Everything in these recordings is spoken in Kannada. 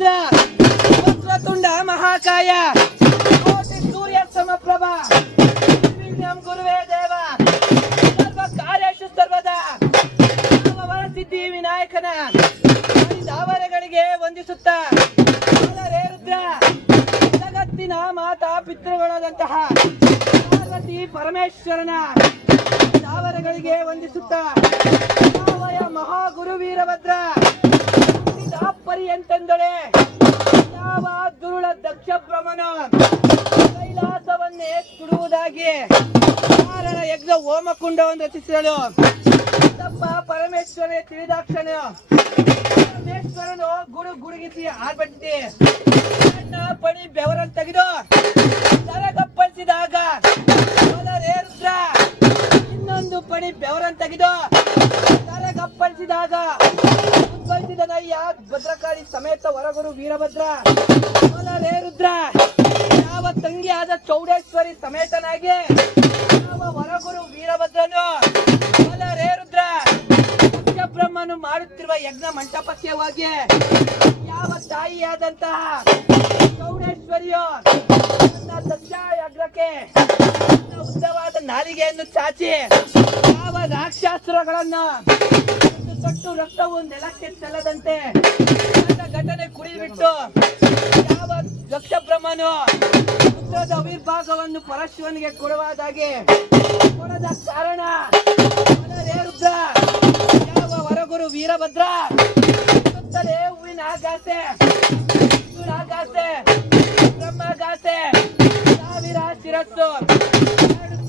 ರುದ್ರ ವಕ್ರತುಂಡ ಮಹಾಕಾಯ ಕೋಟಿ ಸೂರ್ಯ ಸಮಪ್ರಭ ನಿರ್ವಿಘ್ನಂ ಗುರುವೇ ದೇವ ಸರ್ವ ಕಾರ್ಯೇಷು ಸರ್ವದಾ ಸಿದ್ಧಿ ವಿನಾಯಕನ ದಾವರೆಗಳಿಗೆ ವಂದಿಸುತ್ತ ರೇ ರುದ್ರ ಜಗತ್ತಿನ ಮಾತಾ ಪಿತೃಗಳಾದಂತಹ ಪಾರ್ವತಿ ಪರಮೇಶ್ವರನ ದಾವರೆಗಳಿಗೆ ವಂದಿಸುತ್ತ ಮಹಾಗುರು ವೀರಭದ್ರ ಪರ್ಯಂತಂದೊಳೆ ಯಾವ ದುರುಳ ದಕ್ಷ ಭ್ರಮಣ ಕೈಲಾಸವನ್ನೇ ತುಡುವುದಾಗಿ ಕಾರಣ ಯಜ್ಞ ಹೋಮಕುಂಡವನ್ನು ರಚಿಸಿದಳು. ಪರಮೇಶ್ವರನೇ ತಿಳಿದಾಕ್ಷಣ ಪರಮೇಶ್ವರನು ಗುಡುಗಿಸಿ ಆರ್ಭಟಿಸಿ ಸಣ್ಣ ಪಡಿ ಬೆವರನ್ನು ತೆಗೆದು ತರಗಪ್ಪಳಿಸಿದಾಗ ರುದ್ರ ಇನ್ನೊಂದು ಪಡಿ ಬೆವರನ್ನು ತೆಗೆದು ತರಗಪ್ಪಳಿಸಿದಾಗ ಉದ್ಭವಿಸಿದನಯ್ಯ ಭದ್ರಕಾಳಿ ಸಮೇತ ಹೊರಗುರು ವೀರಭದ್ರ ರುದ್ರ ಯಾವ ತಂಗಿಯಾದ ಚೌಡೇಶ್ವರಿ ಸಮೇತನಾಗಿ ಯಾವ ಹೊರಗುರು ವೀರಭದ್ರನು ರುದ್ರ ಬ್ರಹ್ಮನು ಮಾಡುತ್ತಿರುವ ಯಜ್ಞ ಮಂಟಪಕ್ಕೆ ಹೋಗಿ ಯಾವ ತಾಯಿಯಾದಂತಹ ಚೌಡೇಶ್ವರಿಯೋ ನನ್ನ ದಕ್ಷಯಾಗ್ರಕ್ಕೆ ಉದ್ದವಾದ ನಾಲಿಗೆಯನ್ನು ಚಾಚಿ ಯಾವ ರಾಕ್ಷಸರುಗಳನ್ನು ತೊಟ್ಟು ರಕ್ತವು ನೆಲಕ್ಕೆ ಚೆಲ್ಲದಂತೆ ಘಟನೆ ಕುಡಿಬಿಟ್ಟು ಯಾವ ದಕ್ಷ ಬ್ರಹ್ಮನು ಪುತ್ರದ ಅವಿರ್ಭಾಗವನ್ನು ಪರಶಿವನಿಗೆ ಕೊಡುವುದಾಗಿ ಕೊಡದ ಕಾರಣ ರುದ್ರ ಯಾವ ಹೊರಗುರು ವೀರಭದ್ರ ಸುತ್ತಲೇ ಹೂವಿನ ಆಗಾಸೆ ಬ್ರಹ್ಮಗಾಸೆ ಸಾವಿರ ಶಿರಸ್ಸು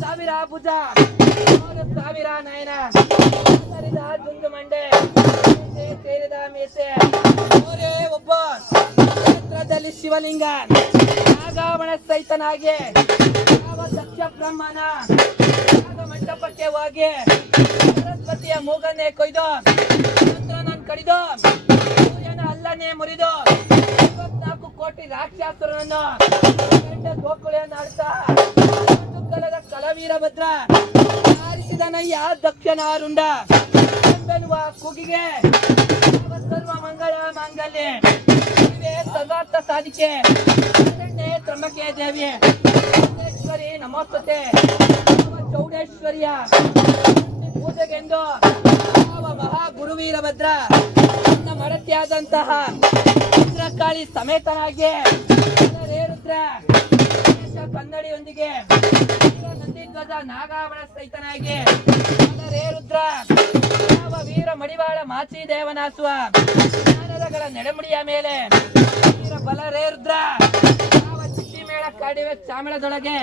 2,000 ಭುಜ 3,000 ನಯನ ಸರಿದ ದುಂಡು ಮಂಡೆ ಸೇರಿದ ಮೀಸೆ ಒಬ್ಬ ಕ್ಷೇತ್ರದಲ್ಲಿ ಶಿವಲಿಂಗ ನಾಗಾವಣ ಸಹಿತನಾಗಿ ಯಾವ ದಕ್ಷ ಬ್ರಹ್ಮನ ಮಂಟಪಕ್ಕೆ ಹೋಗಿ ಸರಸ್ವತಿಯ ಮೂಗನ್ನೇ ಕೊಯ್ದು ಮಂತ್ರನನ್ನು ಕಡಿದು ಸೂರ್ಯನ ಅಲ್ಲನ್ನೇ ಮುರಿದು 24 ಕೋಟಿ ರಾಕ್ಷಸರನ್ನು ಗೋಕುಳಿಯನ್ನು ಆಡ್ತಾ ಸುತ್ತಲದ ಕಲವೀರಭದ್ರ ಆರಿಸಿದನಯ್ಯ ದಕ್ಷನಾರುಂಡ ಬೆನ್ನುವ ಕೂಗಿಗೆ ಸರ್ವ ಮಂಗಳ ಮಾಂಗಲ್ಯ ಸರ್ವಾರ್ಥ ಸಾಧಿಕೆ ತ್ರಮಕೆ ದೇವಿ ಚೌಡೇಶ್ವರಿ ನಮೋಸ್ತುತೆ ಚೌಡೇಶ್ವರಿಯ ಪೂಜೆಗೆಂದು ಯಾವ ಮಹಾಗುರು ವೀರಭದ್ರ ನನ್ನ ಮಡತಿಯಾದಂತಹ ಭದ್ರಕಾಳಿ ಸಮೇತನಾಗಿ ರುದ್ರ ಕನ್ನಡಿಯೊಂದಿಗೆ ನಂದಿಧ್ವಜ ನಾಗಾವಳ ಸಹಿತನಾಗಿ ರುದ್ರ ಯಾವ ವೀರ ಮಡಿವಾಳ ಮಾಚಿ ದೇವನಾಸುವ ಜ್ಞಾನದಗಳ ನೆಡಮುಡಿಯ ಮೇಲೆ ವೀರ ಬಲ ರುದ್ರ ಯಾವ ಚಿಟ್ಟಿ ಮೇಳ ಕಾಡಿವೆ ಚಾಮಳದೊಳಗೆ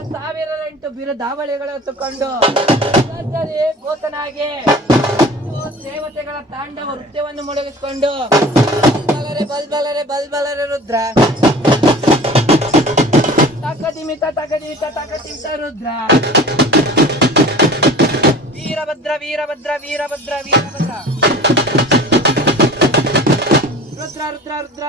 1,008 ಬಿರುದಾವಳಿಗಳು ತಕೊಂಡು ಗೋತನಾಗಿ ದೇವತೆಗಳ ತಾಂಡವ ನೃತ್ಯವನ್ನು ಮುಳುಗಿಸಿಕೊಂಡು ಬಲ್ಬಲರೆ ರುದ್ರ ತಕದಿಮಿತ ರುದ್ರ ವೀರಭದ್ರ ರುದ್ರ